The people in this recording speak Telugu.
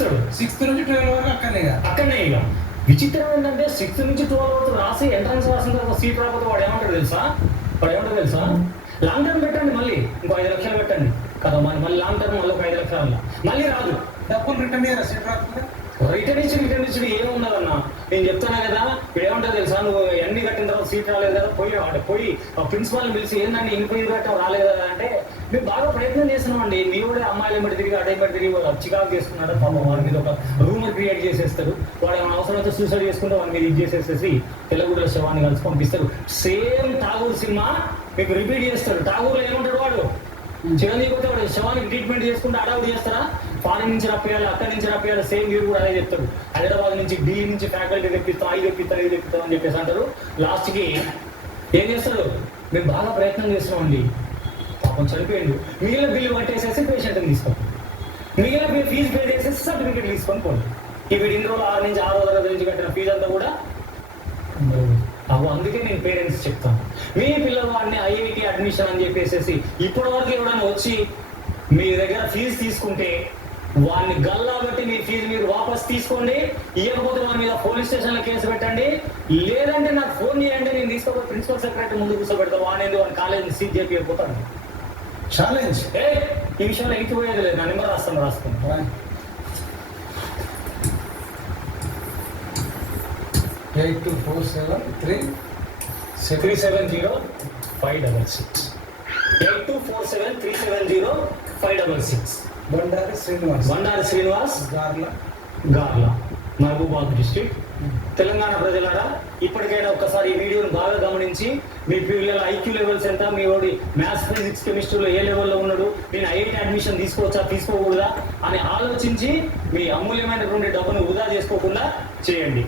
ఇస్తాడు సిక్స్త్ నుంచి ట్వెల్వ్ వరకు అక్కడనే. అక్కడనే ఇక. విచిత్రం ఏంటంటే సిక్స్త్ నుంచి ట్వెల్వ్ వరకు రాసి ఎంట్రన్స్ రాసిన తర్వాత సీట్ రాకపోతే వాడు ఏమంటాడు తెలుసా? వాడు ఏమంటాడు తెలుసా? లాంగ్ టర్మ్ పెట్టండి మళ్ళీ. ఇంకో ఐదు లక్షలు పెట్టండి. కదా మరి మళ్ళీ లాంగ్ టర్మ్ మళ్ళీ ఒక ఐదు లక్షలు మళ్ళీ రాదు. డబ్బులు రిటర్న్ సీట్ రాకుండా రిటర్న్ ఇచ్చి రిటర్న్ ఇచ్చి ఏమున్నదన్నా నేను చెప్తానా కదా? ఇప్పుడు ఏమంటారు తెలుసా? నువ్వు ఎన్ని కట్టిన తర్వాత సీట్ రాలేదు కదా? పోయి అంటే పోయి ఆ ప్రిన్సిపాల్ పిలిచి ఏంటంటే ఇన్ని పోయి కట్టావు రాలేదు కదా? అంటే మేము బాగా ప్రయత్నం చేస్తున్నాం అండి మీ కూడా అమ్మాయిలు ఏమిటి తిరిగి అడే ఏమిటి తిరిగి వాళ్ళు చికాకు చేసుకున్నాడు పాపం వాడి మీద ఒక రూమర్ క్రియేట్ చేసేస్తారు. వాడు ఏమైనా అవసరం అయితే సూసైడ్ చేసుకుంటే వాడి మీద ఇది చేసేసేసి తెల్లగూడ శవాన్ని కలిసి పంపిస్తారు. సేమ్ ఠాగూర్ సినిమా మీకు రిపీట్ చేస్తారు ఠాగూర్లో ఏమంటాడు వాడు? చిరంజీవి అయితే వాడు శవానికి ట్రీట్మెంట్ చేసుకుంటే అడవుడు చేస్తారా? ఫారిన్ నుంచి రప్పేయాలి అక్కడి నుంచి రప్పేయాలి సేమ్ మీరు కూడా అదే చెప్తారు హైదరాబాద్ నుంచి ఢిల్లీ నుంచి ఫ్యాకల్టీ తెప్పిస్తాం అవి తెప్పిస్తాం ఐదు తెప్పిస్తాం అని చెప్పేసి అంటారు. లాస్ట్కి ఏం చేస్తారు? మేము బాగా ప్రయత్నం చేస్తున్నామండి పాపం చనిపోయిండు. మిగిలిన బిల్లు కట్టేసేసి పేషెంట్ని తీసుకోండి మిగిలిన బిల్లు ఫీజు పే చేసేసి సర్టిఫికేట్ తీసుకొని పోండి. ఈ ఇన్ని రోజులు ఆరు నుంచి ఆరు రోజుల నుంచి కట్టిన ఫీజు అంతా కూడా అవు అందుకే నేను పేరెంట్స్ చెప్తాను. మీ పిల్లవాడిని ఐఐటి అడ్మిషన్ అని చెప్పేసి ఇప్పటి వరకు ఎవరైనా వచ్చి మీ దగ్గర ఫీజు తీసుకుంటే వాడిని గల్లా బట్టి మీ ఫీజు మీరు వాపస్ తీసుకోండి. ఇవ్వకపోతే వాడి మీద పోలీస్ స్టేషన్లో కేసు పెట్టండి. లేదంటే నాకు ఫోన్ చేయండి నేను తీసుకోకపోతే ప్రిన్సిపల్ సెక్రటరీ ముందు కూర్చోబెడతా. వాడేంది వాడి కాలేజీ సీట్ చెప్పిపోతాను ఛాలెంజ్. ఏ ఈ విషయంలో ఎక్కి పోయేది లేదు. నా నెంబర్ రాస్తాను రాస్తాను eight two four seven three three seven zero five double six. Eight two four seven three seven zero five double six. Bandari Srinivas. Bandari Srinivas. Garla. Garla. Mahabubabad district. Telangana ప్రజలారా ఇప్పటికైనా ఒక్కసారి ఈ వీడియోని బాగా గమనించి మీ పిల్లల ఐక్యూ లెవెల్స్ ఎంత మీ వాడి మ్యాథ్స్ ఫిజిక్స్ కెమిస్ట్రీలో ఏ లెవెల్లో ఉన్నాడు నేను ఐఐటి అడ్మిషన్ తీసుకోవచ్చా తీసుకోకూడదా అని ఆలోచించి మీ అమూల్యమైనటువంటి డబ్బును వృధా చేసుకోకుండా చేయండి.